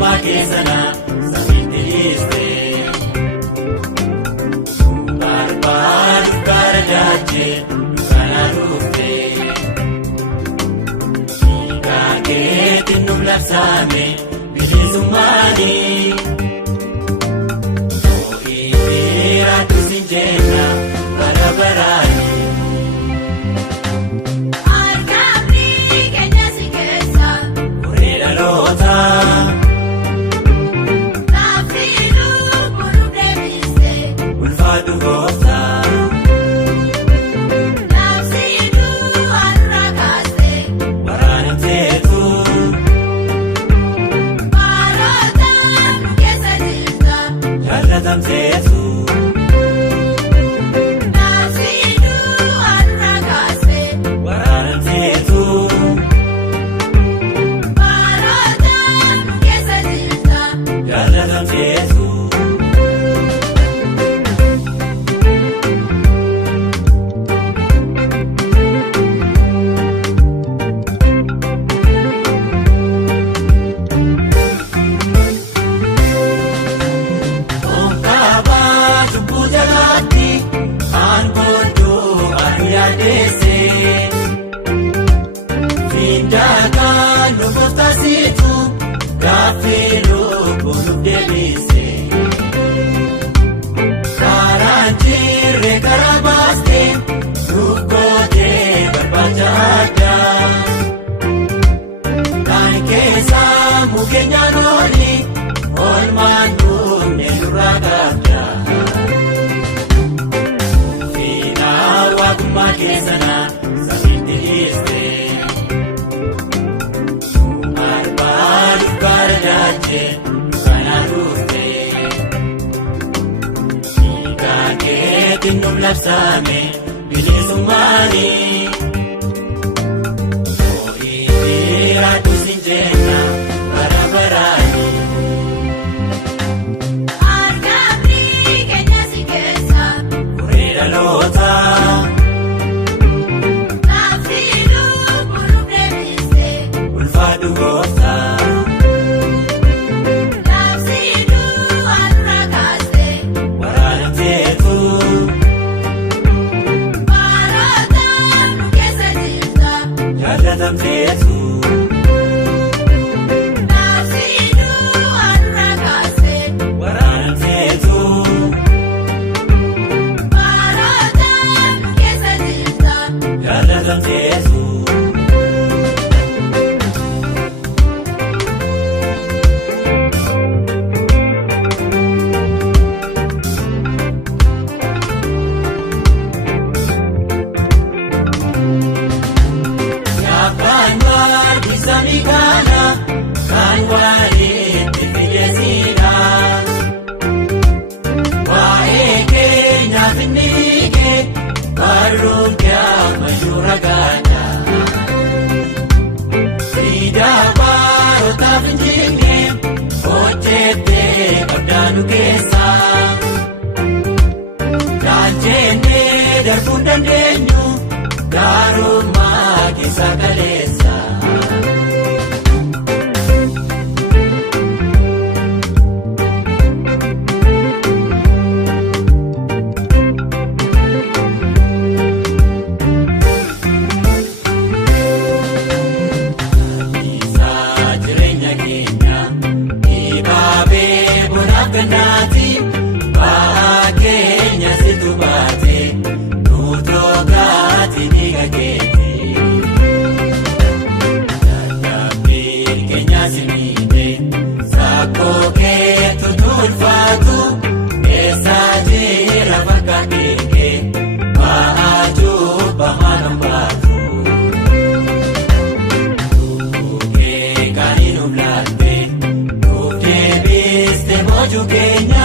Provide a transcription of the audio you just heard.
Waaqummaa keessana samiitti dhiiste. Barbaaduuf gara daachee dukkaana dhufte. Dhiigaa keetiin nuuf labsame bilisummaani. Ho'i dheeraatu siin jenna bara baraani. Ulfaatu goota. Naafsiiduu har'a kaasee. Waraanamteetu. Maalootaan keessa jirta. Jaalatamteetu. Naafsiiduu har'a kaasee. Waraanamteetu. Maalootaan keessa jirta. Jaalatamteetu. Findakaan lubooftasiitu gaaffii lubbuun deebise. Karaan jirre karaa baastee lubbootee barbaacha addaa. Kan keessaa mukeenyaan oli oolmaan dhumne nurraa qabda. Finaa waaqummaa keessana samiitti dhiiste. Dukkaana dhufte. Dhiigaa keetiin nuuf labsame bilisummaani. Ho'i dheeraatu siin jenna bara baraani. Argamni keenya si keessa. Furee dhaloota. Naafsiiduu buluuf deebiste. Ulfaatu goota. Jaalatamteetu. Naafsiiduu har'a kaasee. Waraanamteetu. Maalootaan keessa jirta. Jaalatamteetu. Samikana kan walitti fideesina. Waa'ee keenya finniige barruun kiyama jura gaana. Siidaa barootaaf hin jigne hojjettee qabdaanu keessa. Daanjennee darbuu dandeenyu gaarummaa keessa kaleessa. Baha keenya situ baate nuutoogaati dhiiga keeti. Dadhabbiin keenya si miidhe sakkoo keetu tulfaatu eessaa jira fakkaatee kee bahaa jubba maanaan baatu. Lubbuu kee kan hin humlaate nuuf deebiste boojuu keenya.